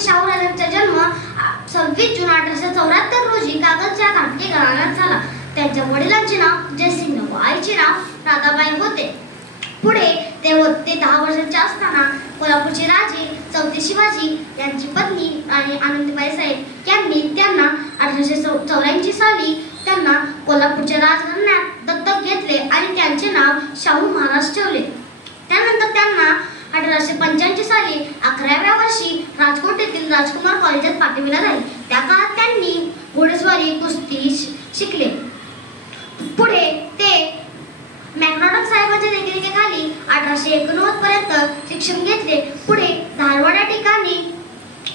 शाहूराजांचा जन्म 26 जून 1874 रोजी कागलच्या घाटगे घराण्यात झाला. त्यांच्या वडिलांचे नाव जयसिंग व आईचे नाव राधाबाई होते. पुढे ते 10 वर्षांचे असताना कोल्हापूरचे राजे चौथे शिवाजी यांची पत्नी आणि आनंदीबाई साहेब यांनी त्यांना 1884 साली त्यांना कोल्हापूरच्या राजघराण्यात दत्तक घेतले आणि त्यांचे नाव शाहू महाराज ठेवले. त्यानंतर त्यांना 1885 साली 11व्या वर्षी राजकोट येथील राजकुमार कॉलेजात पाठविले झाले. त्या काळात त्यांनी घोडेस्वारी कुस्ती शिकले. पुढे ते मॅकडॉनल्ड साहेबांच्या देखरेखीखाली 1889 पर्यंत शिक्षण घेतले. पुढे धारवाड या ठिकाणी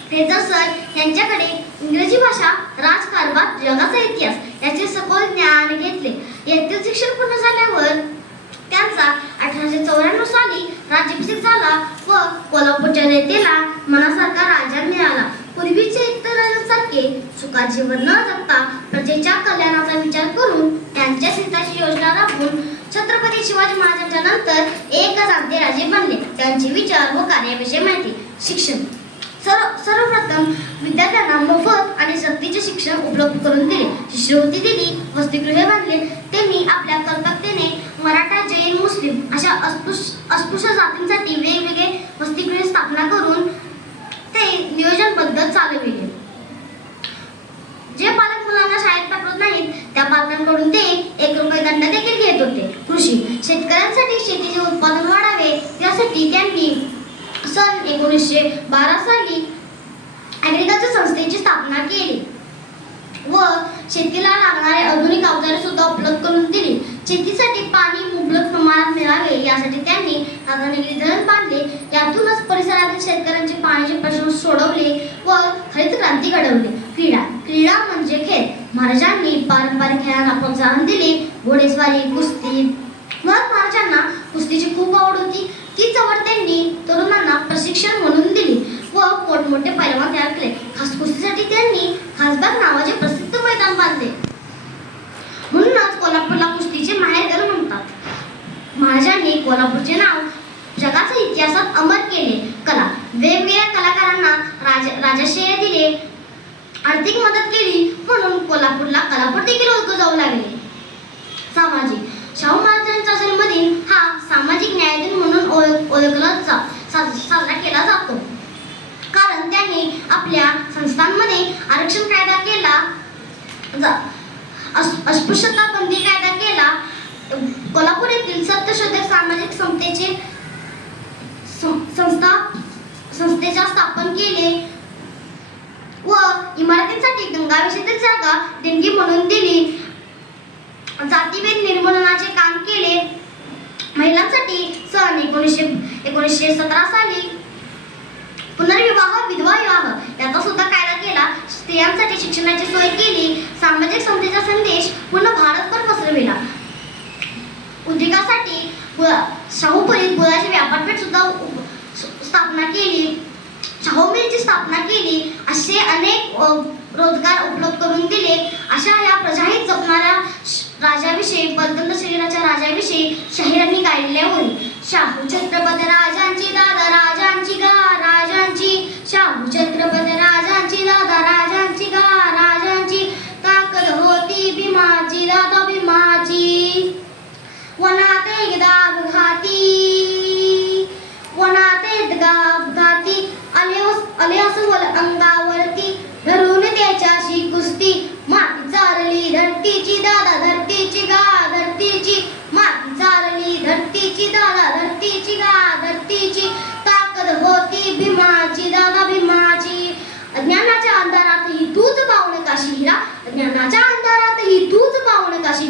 फ्रेझर सर यांच्याकडे इंग्रजी भाषा, राजकारभार, जगाचा इतिहास याचे सखोल ज्ञान घेतले. येथील शिक्षण पूर्ण झाल्यावर त्यांचा 1894 साली राज्याभिषेक झाला व कोल्हापूरच्या जनतेला मनासारखा राजा मिळाला. पूर्वीचे इतर राजांसारखे सुखाचे जीवन न जगता प्रजेच्या कल्याणाचा विचार करून त्यांच्या हिताची योजना राबवून छत्रपती शिवाजी महाराजांच्या नंतर एक जाणते राजे बनले. त्यांचे विचार व कार्याविषयी माहिती. शिक्षण सर्वप्रथम विद्यार्थ्यांना मोफत आणि सक्तीचे शिक्षण उपलब्ध करून दिले. शिष्यवृत्ती दिली, वसतिगृहे बांधले. त्यांनी आपल्या कल्पकतेने मराठा, जैन, मुस्लिम अशा अस्पृश्य जातींसाठी वेगवेगळे वसतिगृहे स्थापना करून ते नियोजनबद्ध चालविले. जे पालक मुलांना शाळेत पाठवत नाहीत त्या पालकांकडून ते 1 रुपये दंड देखील घेत होते. कृषी शेतकऱ्यांसाठी शेतीचे उत्पादन वाढावे यासाठी त्यांनी सन 1912 साली ॲग्रिकल्चर संस्थेची स्थापना केली व शेतीला लागणारे आधुनिक अवजारे सुद्धा उपलब्ध करून दिली. शेतीसाठी पाणी मुबलक प्रमाणात मिळावे यासाठी त्यांनी राधानगरी धरण बांधले. यातूनच परिसरातील शेतकऱ्यांचे पाण्याचे प्रश्न सोडवले व हरित क्रांती घडवली. क्रीडा म्हणजे खेळ. महाराजांनी पारंपरिक खेळांना प्रोत्साहन दिले. घोडेस्वारी, कुस्ती. महाराजांना कुस्तीची खूप आवड होती. तीच आवड त्यांनी तरुणांना प्रशिक्षण म्हणून दिली व मोठमोठे पैलवान तयार केले. खास कुस्तीसाठी त्यांनी खासबाग नावाचे प्रसिद्ध मैदान बांधले. म्हणूनच कोल्हापूरला कुस्तीचे माहेरघर म्हणतात. महाराजांनी कोल्हापूरचे नाव जगाच्या इतिहासात अमर केले. कला वेगवेगळ्या कलाकारांना राजाश्रय दिले, आर्थिक मदत केली. म्हणून कोल्हापूरला कलापट देखील ओळखले जाऊ लागले. सामाजिक शाहू महाराजांचा जन्मदिन हा सामाजिक न्यायदिन म्हणून साजरा केला जातो. कारण त्यांनी आपल्या संस्थांमध्ये आरक्षण कायदा केला, अस्पृश्यता बंदी कायदा केला. कोल्हापूर येथील सत्यशोधक सामाजिक संस्थेच्या स्थापन केले व इमारतींसाठी गंगावेशीतील जागा देणगी म्हणून दिली. जातीभेद निर्मूलनाचे काम केले. महिलांसाठी सन 1917 साली पुनर्विवाह, विधवा विवाह याचा सुद्धा कायदा केला. स्त्रियांसाठी शिक्षणाची सोय केली. सामाजिक समतेचा संदेश पूर्ण भारतभर पसरविला. उद्योगासाठी शाहूपुरीत गुळाची व्यापारपेठ सुद्धा स्थापना केली. शाहू मिलची स्थापना केली. असे अनेक रोजगार उपलब्ध करून दिले. अशा या प्रजाहित जपणाऱ्या राजाविषयी बलवंत श्रीराच्या राजाविषयी शाहिरांनी गायलेल्या होती. शाहू छत्रपती राजांची दादा राजांची गा राजांची, शाहू छत्रपती राजांची दादा राजांची गा राजांची, ताकद होती भीमाची दादा भीमाची, वनात एकदा घाती वनात एकदा घाती, आले असं अंगावरती धरून त्याच्याशी कुस्ती, माती चालली धरतीची दादा धरतीची गा धरतीची, माती चालली धरतीची दादा धरतीची गा धरतीची, ताकद होती भीमाची दादा भीमाची. अज्ञानाच्या अंधारातही तूच पावन काशी हिरा, अज्ञानाच्या अंधारातही तूच पावन काशी